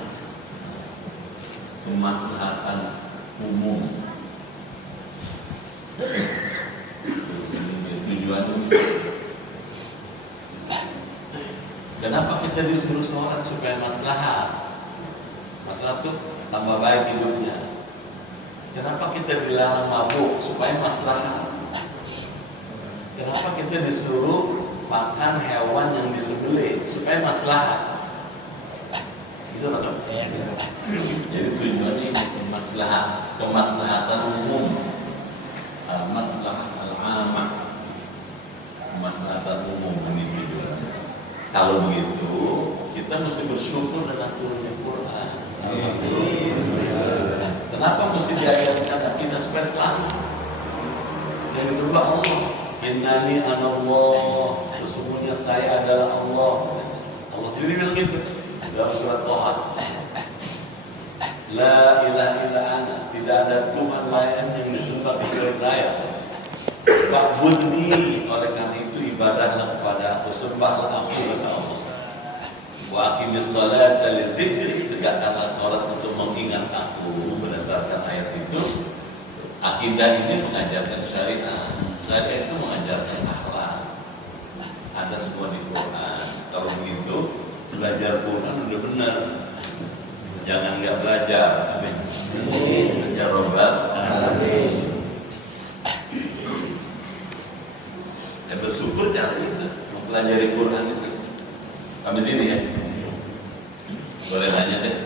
kemaslahatan umum. Tujuan. Kenapa kita disuruh sholat? Supaya maslahat. Maslahat itu tambah baik hidupnya. Kenapa kita dilarang mabuk? Supaya maslahat. Kenapa kita disuruh makan hewan yang disembelih? Supaya maslahat. Bisa tak? Jadi tujuannya kemaslahatan umum, maslahat al-ammah, kemaslahatan umum ini tujuannya. Kalau begitu, kita mesti bersyukur dengan turunnya Quran. Kenapa mesti diajarkan kita supaya selamat? Yang disebut Allah, innani anallah, sesungguhnya saya adalah Allah. Allah sendiri bilang gitu dalam surat Toha. La ilaha illa ana, tidak ada Tuhan lain yang disembah kecuali saya. Fa'budni, oleh karena itu ibadahlah kepada aku, sembahlah aku kepada Allah. Wa aqimis sholata lidzikri, tegakkanlah sholat untuk mengingat aku. Berdasarkan ayat itu, akidah ini mengajarkan syariat. Syariat itu mengajarkan akhlak. Ada semua di Quran. Kalau begitu, belajar Quran udah benar. Jangan nggak belajar. Amin. Ya Rabbal Alamin. Ya bersyukur cara itu mempelajari Quran itu. Sampai sini ya. Boleh tanya deh.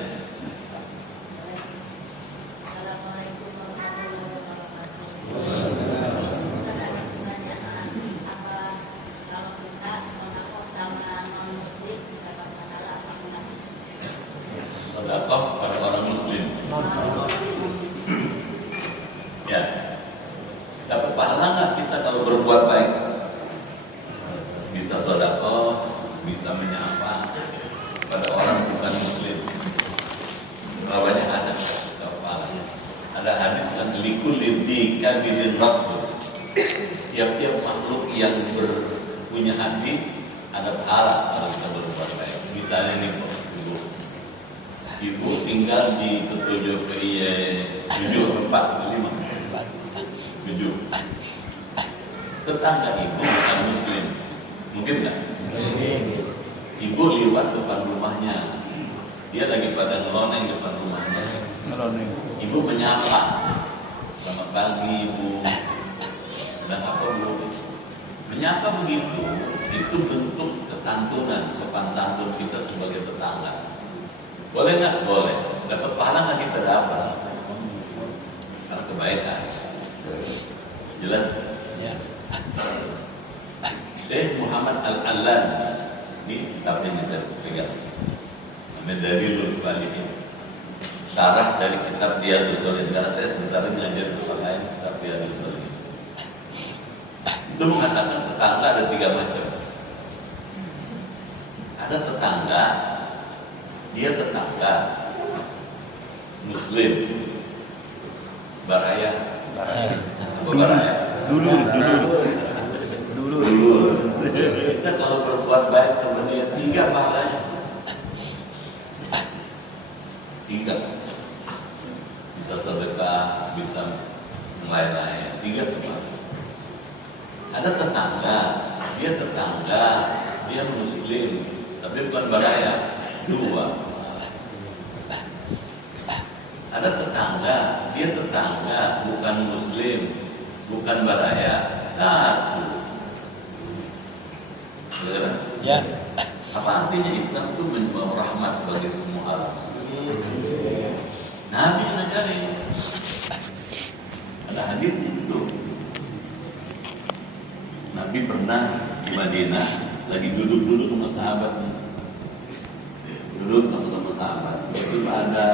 Sedekah pada orang muslim. Ya. Dapat pahala nggak kita kalau berbuat baik? Bisa sedekah, bisa menyapa pada orang bukan muslim. Bawahnya ada pahalanya. Ada hadis kan likul lidika bidin rabbul. Tiap-tiap makhluk yang punya hati ada pahala kalau kita berbuat baik. Misalnya nih, ibu tinggal di Ketujuh PIE 745 7. Tetangga ibu bukan muslim, mungkin nggak? Ibu lewat depan rumahnya, dia lagi pada ngeloneng depan rumahnya. Ibu menyapa, selamat pagi ibu, dan apa belum? Menyapa begitu, itu bentuk kesantunan, sopan santun kita sebagai tetangga. Boleh nggak? Boleh. Dapat pahala nggak kita dapat? Karena kebaikan. Jelas? Ya. Syekh Muhammad Al-Allan, ini kitabnya bisa pegang. Namanya Dalilul Falihin. Syarah dari kitab Riyadhus Shalihin. Karena saya sebentar ini ngajar tempat lain kitab Riyadhus Shalihin. Itu mengatakan tetangga ada 3 macam. Ada tetangga, dia tetangga muslim, baraya. Apa baraya? Dulu. Kita kalau berbuat baik sama dia 3 pahalanya. 3. Bisa sedekah, bisa melayani, 3 pahala. Ada tetangga dia tetangga, dia muslim, tapi bukan baraya. Dua. Ada tetangga, dia tetangga, bukan muslim, bukan baraya. Satu. Benar? Ya. Apa artinya Islam itu membawa rahmat bagi semua alam? Nabi yang ngajarin. Ada hadisnya itu. Nabi pernah di Madinah lagi duduk-duduk sama sahabatnya. Duduk sama sahabat. Itu ada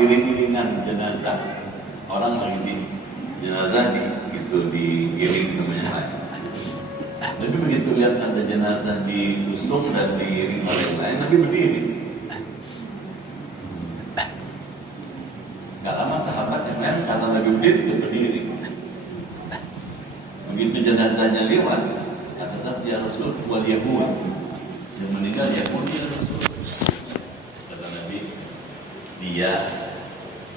iring-iringan jenazah. Orang lagi di jenazah diiring sama yang lain. Nabi begitu lihat ada jenazah diusung dan diiring oleh yang lain, Nabi berdiri. Gak lama sahabat yang lain karena Nabi berdiri itu berdiri. Begitu jenazahnya lewat, kata sahabat, ya Rasul, wal Yahud yang meninggal Yahudi ya Rasul. Kata Nabi, dia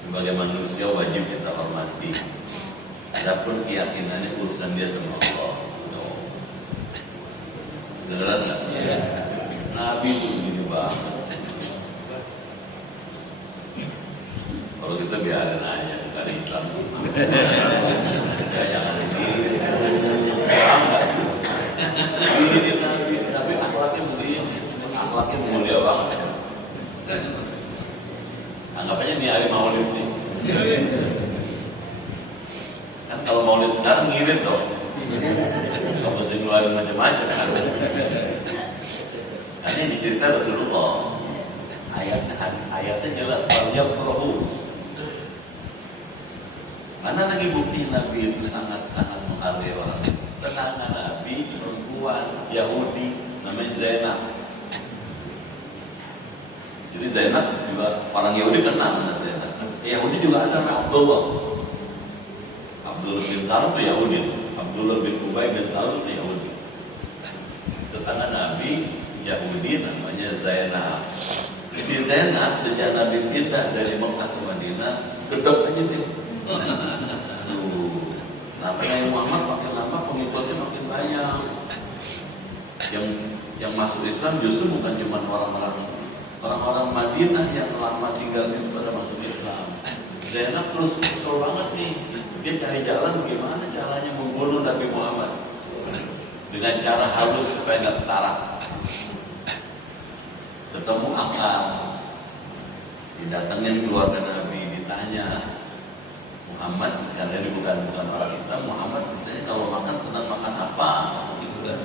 sebagai manusia wajib kita hormati. Adapun keyakinannya urusan dia sama Allah. Dengeran nggak? Ya. Nabi itu begini banget. Kalau kita biarin aja, bukan Islam. Ya jangan begini. Paham nggak? Begini Nabi akhlaknya begini, akhlaknya mulia banget. Anggap aja nih hari Maulid nih. Kan kalau Maulid sekarang ngirit dong. Kamu mesti ngeluarin macam-macam kan? Karena ini cerita Rasulullah. Ayatnya jelas. Falyafrahu. Mana lagi bukti Nabi itu sangat-sangat menghargai orang. Tetangga Nabi, perempuan Yahudi, namanya Zainab. Jadi Zainab juga orang Yahudi kenal dengan Zainab. Yahudi juga ada namanya Abdullah. Abdullah bin Salam itu Yahudi. Abdullah bin Ubay bin Salul itu Yahudi. Tetangga Nabi Yahudi namanya Zainab. Jadi Zainab sejak Nabi pindah dari Mekah ke Madinah, gedek aja dia. Nah, Nabi Muhammad makin lama pengikutnya makin banyak. Yang masuk Islam justru bukan cuma orang-orang Madinah yang lama tinggal di situ pada masuk Islam. Zainab terus kesel banget nih. Dia cari jalan gimana caranya membunuh Nabi Muhammad dengan cara halus supaya nggak tarak. Ketemu akal, didatengin keluarga Nabi, ditanya Muhammad, karena ini bukan orang Islam. Muhammad misalnya kalau makan senang makan apa? Gitu kan?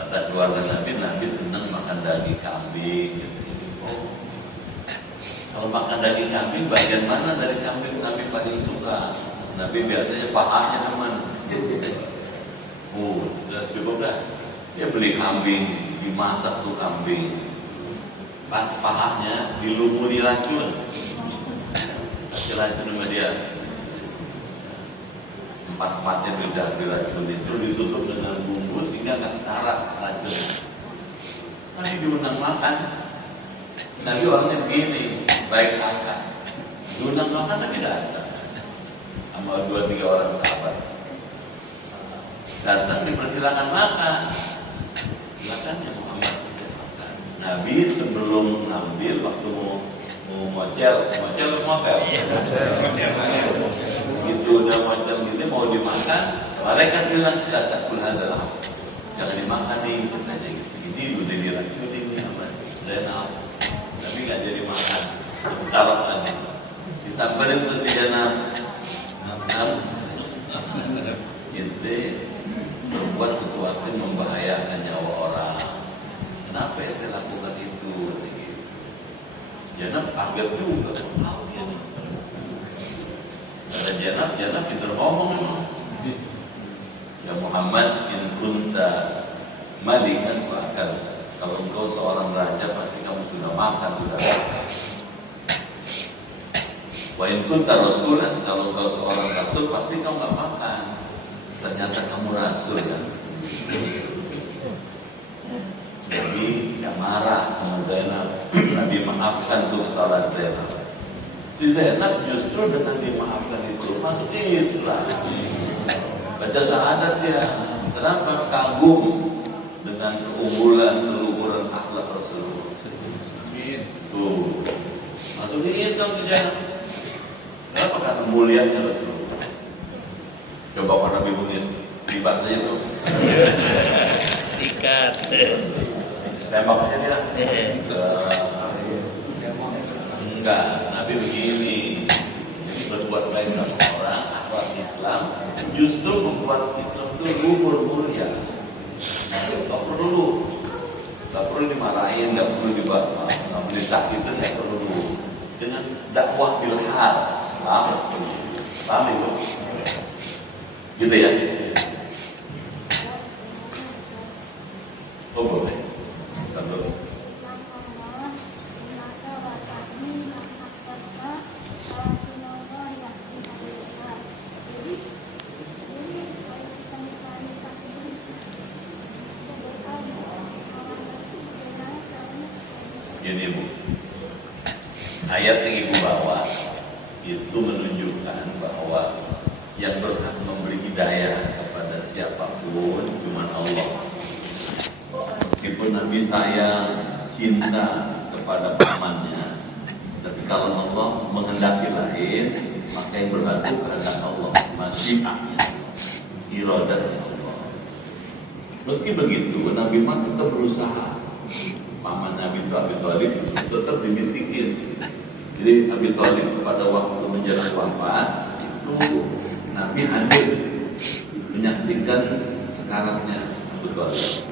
Kata keluarga Nabi senang makan daging kambing. Gitu. Oh. Kalau makan daging kambing, bagian mana dari kambing Nabi paling suka? Nabi biasanya pahanya teman. Cukup dah. Dia beli kambing, dimasak tuh kambing. Pas pahanya dilumuri racun. Kasih racun sama dia. Empat-empatnya diracun itu ditutup dengan bumbu sehingga nggak tarak racun. Nabi diundang makan. Nabi orangnya begini, baik sangka. Diundang makan Nabi datang sama 2-3 orang sahabat. Datang dipersilakan makan. Silakan ya Muhammad makan. Nabi sebelum ngambil waktu mau mocel. Gitu udah mocel gitu mau dimakan, malaikat bilang tak kulhadalah. Jangan dimakan nih, katanya gitu. Ini udah diracunin nih sama Zainab. Tapi nggak jadi makan, taruh lagi. Disamperin terus di Zainab. Ente berbuat sesuatu yang membahayakan nyawa orang. Kenapa ente lakukan itu? Zainab kaget juga. Kata Zainab pintar ngomong memang. Ya Muhammad, in kunta malikan fa'akal. Kalau engkau seorang raja pasti kamu sudah makan, sudah makan. Wa in kunta rasulan, kalau engkau seorang rasul pasti kamu nggak makan. Ternyata kamu rasul kan. Jadi nggak marah sama Zainab. Nabi maafkan tuh kesalahan Zainab. Si Zainab justru dengan dimaafkan itu masuk Islam. Baca syahadat dia. Kenapa? Kagum dengan keunggulan, keluhuran akhlak Rasulullah. Tuh, masuk Islam dia. Kenapa? Karena mulianya Rasulullah. Coba para Nabi Munis di bahasanya tuh. Sikat. Tembak aja dia. Enggak, Nabi begini. Jadi berbuat baik sama orang, akhlak Islam justru membuat Islam itu luhur mulia. Gak perlu dimarahin, gak perlu disakitin, gak perlu. Dengan dakwah bilhal, paham itu? Gitu ya? Oh boleh. Betul. Gini Bu, ayat yang Ibu bawa itu menunjukkan bahwa yang berhak memberi hidayah kepada siapapun cuma Allah. Meskipun Nabi sayang, cinta kepada pamannya, tapi kalau Allah menghendaki lain, maka yang berhak itu kehendak Allah, masyiatnya, iradatnya Allah. Meski begitu, Nabi Muhammad tetap berusaha. Paman Nabi Abi Thalib tetap dibisikin. Jadi Abi Thalib pada waktu menjelang wafat itu Nabi hadir menyaksikan sekaratnya Abu Thalib.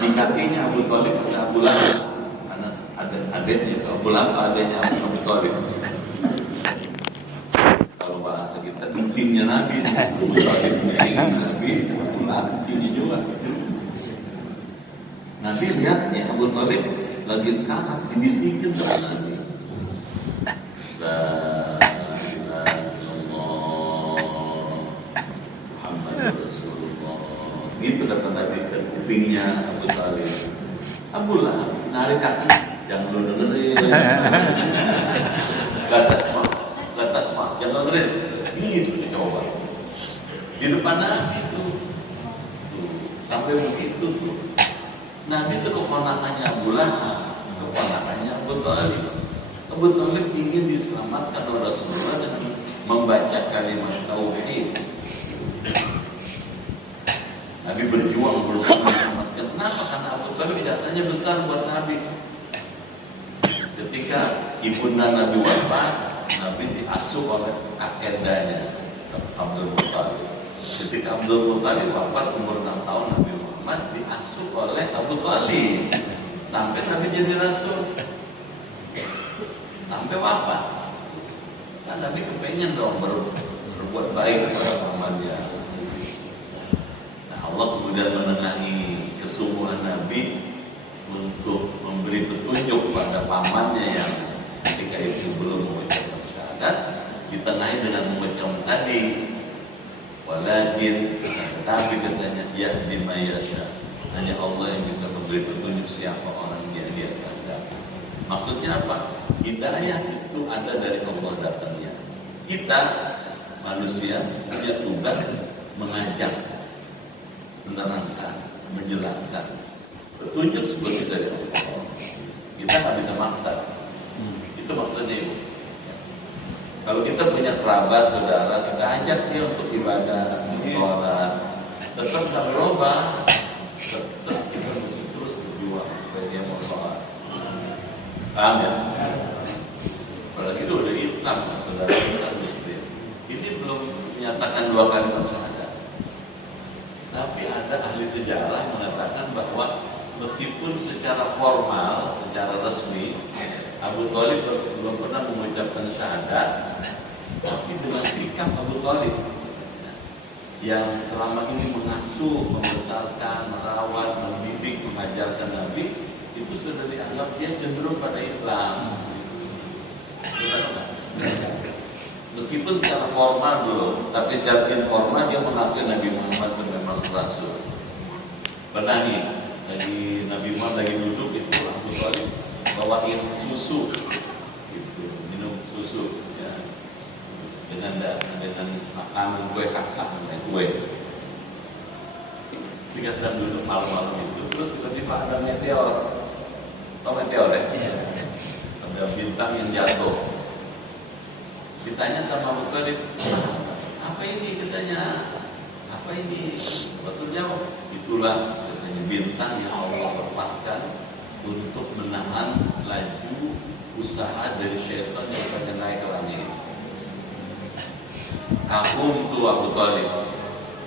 Di kakinya Abu Thalib ada Abu Lahab, karena ada adiknya, Abu Lahab adiknya Abu Thalib. Kalau bahasa kita kucingnya Nabi, Abu Thalib kucingnya Nabi, Abu Lahab kucingnya juga. Nabi lihat ya Abu Thalib lagi sekarat, dibisikin sama Nabi. La ilaha illallah Muhammadur Rasulullah. Gitu kata Nabi ke kupingnya Abu Thalib. Abu Lahab narik kaki, jangan lu dengerin. Gatas mah, jangan dengerin. Gitu coba. Di depan Nabi tuh sampai begitu tuh. Nabi itu keponakannya Abu Lahab, keponakannya Abu Thalib. Abu Thalib ingin diselamatkan oleh Rasulullah dengan membaca kalimat tauhid. Nabi berjuang berusaha menyelamatkan. Kenapa? Karena Abu Thalib jasanya besar buat Nabi. Ketika ibunda Nabi wafat, Nabi diasuh oleh kakeknya Abdul Muttalib. Ketika Abdul Muttalib wafat umur 6 tahun, Nabi Muhammad diasuh oleh Abu Thalib sampai Nabi jadi Rasul, sampai wafat. Kan Nabi kepengen dong berbuat baik kepada pamannya. Nah, Allah kemudian menengahi kesungguhan Nabi untuk memberi petunjuk pada pamannya yang ketika itu belum mengucapkan syahadat, ditengahi dengan mengucapkan tadi. Walakin, tapi katanya yahdi may yasha, hanya Allah yang bisa memberi petunjuk siapa orang yang dia kehendaki. Maksudnya apa? Hidayah itu ada dari Allah datangnya. Kita manusia punya tugas mengajak, menerangkan, menjelaskan. Petunjuk seperti dari Allah. Kita nggak bisa maksa. Itu maksudnya Ibu. Kalau kita punya kerabat, saudara, kita ajak dia untuk ibadah, sholat, tetap tidak berubah, tetap kita mesti terus berjuang supaya dia mau sholat. Paham ya? Apalagi itu udah Islam, saudara kita Muslim. Ini belum menyatakan 2 kalimat syahadat. Tapi ada ahli sejarah mengatakan bahwa meskipun secara formal, secara resmi, Abu Thalib belum pernah mengucapkan syahadat, tapi dengan sikap Abu Thalib yang selama ini mengasuh, membesarkan, merawat, mendidik, mengajarkan Nabi, itu sudah dianggap dia cenderung pada Islam. Meskipun secara formal belum, tapi secara informal dia mengakui Nabi Muhammad itu memang Rasul. Pernah nih, lagi Nabi Muhammad lagi duduk itu Abu Thalib bawain susu, gitu, minum susu. dengan makanan kue kakak dan kue. Kita sedang duduk malam-malam itu, terus tiba-tiba ada meteor. Tahu meteor ya? Iya. Ada bintang yang jatuh. Ditanya sama Abu Thalib, apa ini katanya? Apa ini? Maksudnya itulah katanya bintang yang Allah lepaskan untuk menahan laju usaha dari syaitan yang pada naik ke langit. Kagum tuh Abu Thalib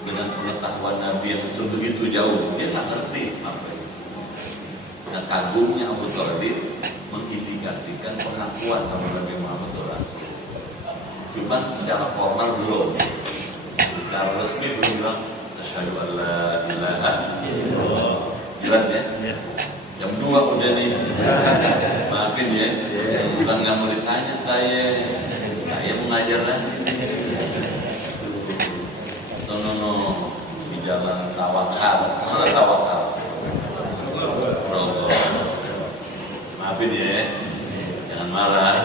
dengan pengetahuan Nabi yang sebegitu jauh, dia nggak ngerti apa itu. Dan kagumnya Abu Thalib mengindikasikan pengakuan bahwa Nabi Muhammad itu Rasul. Cuman secara formal belum, secara resmi belum bilang asyhadu an la ilaha illallah. Jelas ya? Jam 2 udah nih. Maafin ya, bukan nggak mau ditanya saya mau ngajar lagi. No, di jalan tawakal, mana tawakal? Maafin ya, jangan marah.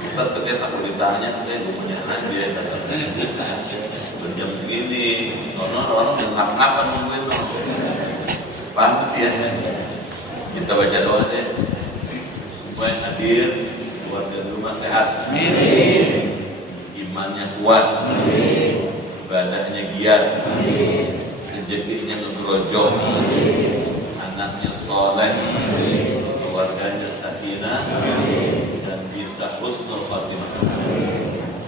Kita ketika takut ditanya, saya belum punya aja. Berjam segini, orang ngap-ngap nungguin loh. Pantas ya. Kita baca doa deh supaya hadir keluarga rumah sehat, imannya kuat, ibadahnya giat, rezekinya ngegerojok, anaknya soleh, keluarganya sakinah, dan bisa husnul khatimah.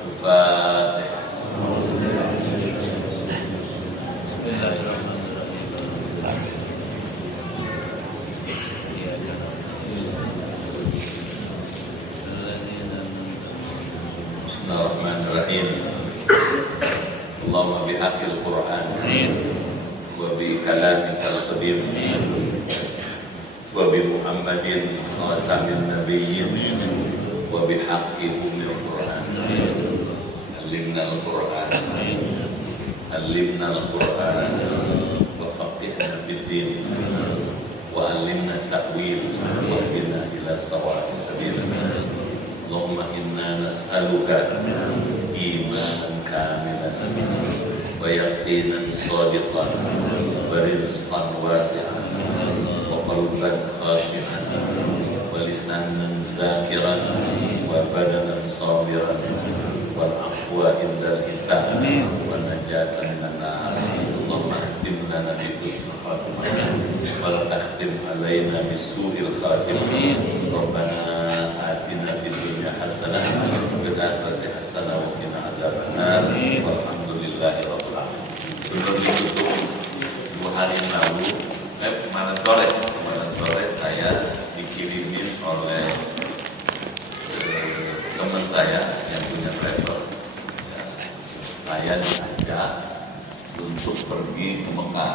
Al-Fatihah. Bismillahirrahmanirrahim. Allahumma bihaqqil Qur'an wa bi kalamikal qadim wa bi Muhammadin khatamin nabiyyin wa bi haqqi ummil Qur'an. Allimna al-Qur'an, allimna al-Qur'an wa faqihna fid din wa allimna ta'wil wa bina ila sawa'is sabil. Allahumma inna nas'aluka imanan kamilan wa yaqinan shadiqan wa rizqan wasi'an wa qalban khashi'an wa lisanan dhakiran wa badanan sabiran wal afwa indal hisab wa najatan minan nar. Allahumma khtim lana bi husnil khatimah wa la takhtim alaina bis su'il khatimah. Rabbana atina fid dunya hasanah wa fil akhirati hasanah wa qina adzabannar. Walhamdulillahi rabbil alamin. Sebelum ditutup 2 hari yang lalu, kemarin sore saya dikirimin oleh teman saya yang punya travel. Saya diajak untuk pergi ke Mekah.